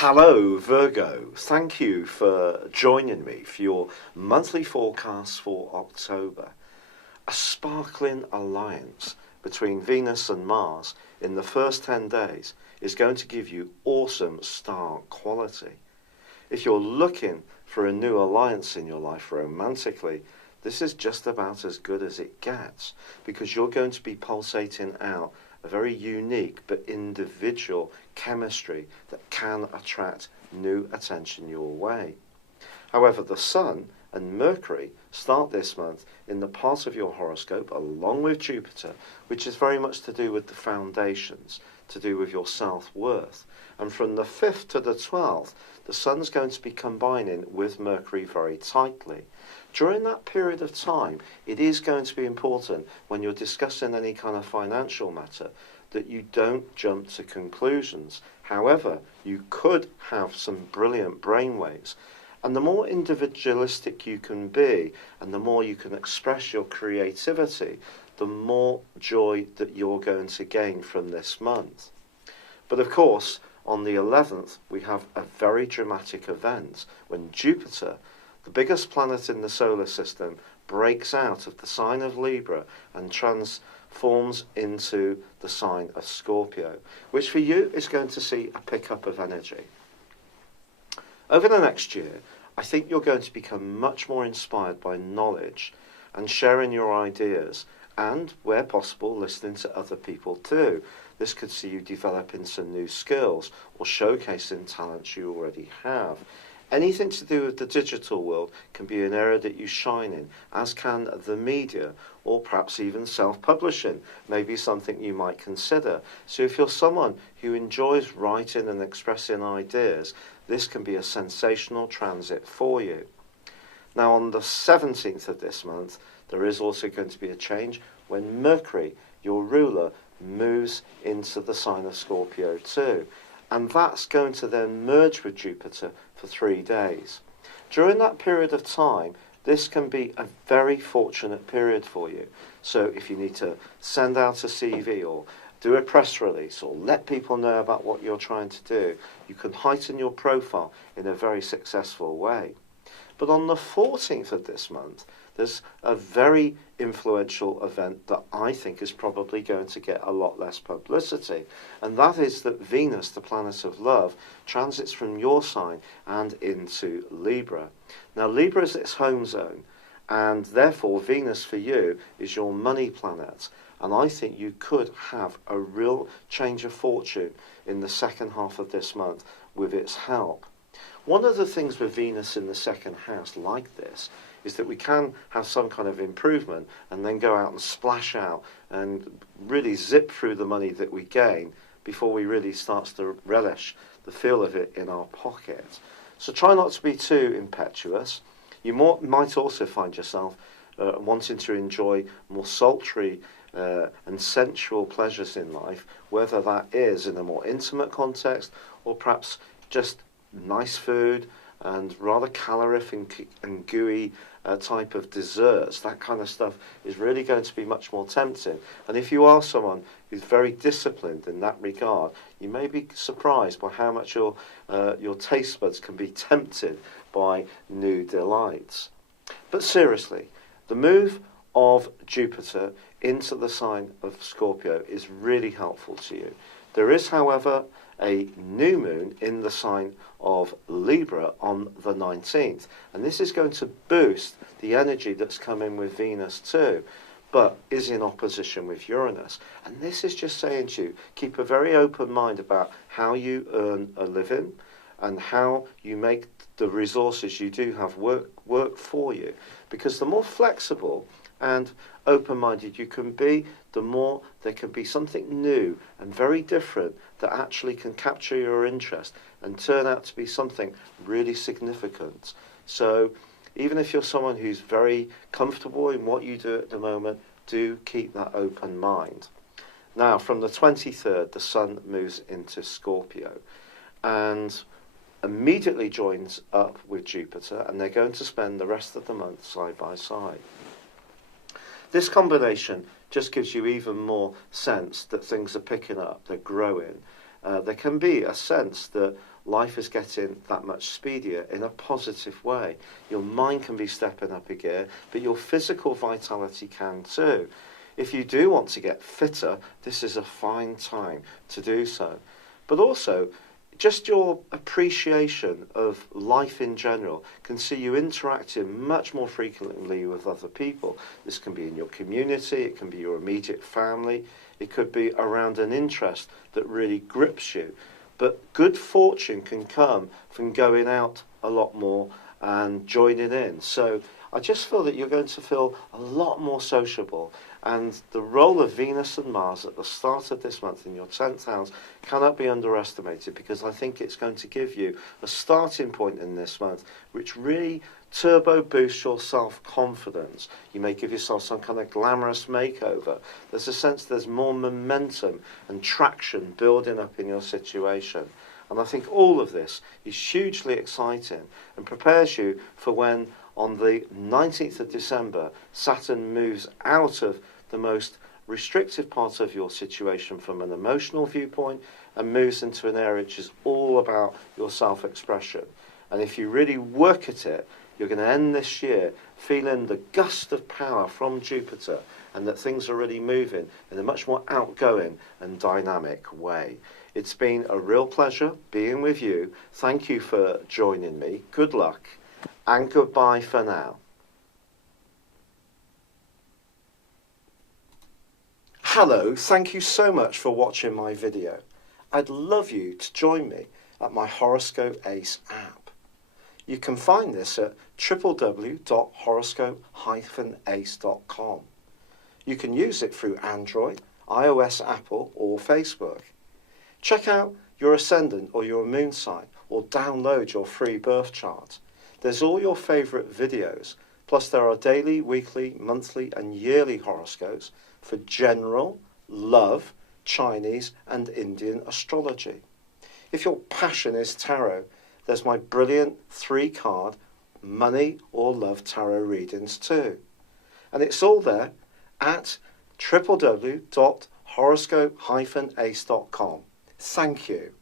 Hello, Virgo. Thank you for joining me for your monthly forecast for October. A sparkling alliance between Venus and Mars in the first 10 days is going to give you awesome star quality. If you're looking for a new alliance in your life romantically, this is just about as good as it gets because you're going to be pulsating out a very unique but individual chemistry that can attract new attention your way. However, the Sun and Mercury start this month in the part of your horoscope along with Jupiter, which is very much to do with the foundations, to do with your self-worth. And from the 5th to the 12th, the Sun's going to be combining with Mercury very tightly. During that period of time, it is going to be important when you're discussing any kind of financial matter that you don't jump to conclusions. However, you could have some brilliant brainwaves. And the more individualistic you can be and the more you can express your creativity, the more joy that you're going to gain from this month. But of course, on the 11th, we have a very dramatic event when Jupiter, the biggest planet in the solar system, breaks out of the sign of Libra and transforms into the sign of Scorpio, which for you is going to see a pickup of energy. Over the next year, I think you're going to become much more inspired by knowledge and sharing your ideas and, where possible, listening to other people too. This could see you developing some new skills or showcasing talents you already have. Anything to do with the digital world can be an area that you shine in, as can the media, or perhaps even self-publishing, maybe something you might consider. So if you're someone who enjoys writing and expressing ideas, this can be a sensational transit for you. Now on the 17th of this month, there is also going to be a change when Mercury, your ruler, moves into the sign of Scorpio too. And that's going to then merge with Jupiter for 3 days. During that period of time, this can be a very fortunate period for you. So if you need to send out a CV or do a press release or let people know about what you're trying to do, you can heighten your profile in a very successful way. But on the 14th of this month, there's a very influential event that I think is probably going to get a lot less publicity. And that is that Venus, the planet of love, transits from your sign and into Libra. Now, Libra is its home zone, and therefore Venus for you is your money planet. And I think you could have a real change of fortune in the second half of this month with its help. One of the things with Venus in the second house like this is that we can have some kind of improvement and then go out and splash out and really zip through the money that we gain before we really start to relish the feel of it in our pocket. So try not to be too impetuous. You might also find yourself wanting to enjoy more sultry and sensual pleasures in life, whether that is in a more intimate context or perhaps just nice food and rather calorific and gooey type of desserts. That kind of stuff is really going to be much more tempting. And if you are someone who's very disciplined in that regard, you may be surprised by how much your taste buds can be tempted by new delights. But seriously, the move of Jupiter into the sign of Scorpio is really helpful to you. There is, however, a new moon in the sign of Libra on the 19th. And this is going to boost the energy that's coming with Venus too, but is in opposition with Uranus. And this is just saying to you, keep a very open mind about how you earn a living and how you make the resources you do have work for you. Because the more flexible and open-minded you can be, the more there can be something new and very different that actually can capture your interest and turn out to be something really significant. So even if you're someone who's very comfortable in what you do at the moment, do keep that open mind. Now, from the 23rd, the Sun moves into Scorpio and immediately joins up with Jupiter, and they're going to spend the rest of the month side by side. This combination just gives you even more sense that things are picking up, they're growing. There can be a sense that life is getting that much speedier in a positive way. Your mind can be stepping up a gear, but your physical vitality can too. If you do want to get fitter, this is a fine time to do so. But also, just your appreciation of life in general can see you interacting much more frequently with other people. This can be in your community, it can be your immediate family, it could be around an interest that really grips you. But good fortune can come from going out a lot more and joining in. So I just feel that you're going to feel a lot more sociable, and the role of Venus and Mars at the start of this month in your 10th house cannot be underestimated, because I think it's going to give you a starting point in this month which really turbo boosts your self-confidence. You may give yourself some kind of glamorous makeover. There's a sense there's more momentum and traction building up in your situation. And I think all of this is hugely exciting and prepares you for when, on the 19th of December, Saturn moves out of the most restrictive part of your situation from an emotional viewpoint and moves into an area which is all about your self-expression. And if you really work at it, you're going to end this year feeling the gust of power from Jupiter, and that things are really moving in a much more outgoing and dynamic way. It's been a real pleasure being with you. Thank you for joining me. Good luck, and goodbye for now. Hello, thank you so much for watching my video. I'd love you to join me at my Horoscope Ace app. You can find this at www.horoscope-ace.com. You can use it through Android, iOS, Apple, or Facebook. Check out your ascendant or your moon sign, or download your free birth chart. There's all your favourite videos, plus there are daily, weekly, monthly and yearly horoscopes for general, love, Chinese and Indian astrology. If your passion is tarot, there's my brilliant 3-card money or love tarot readings too. And it's all there at www.horoscope-ace.com. Thank you.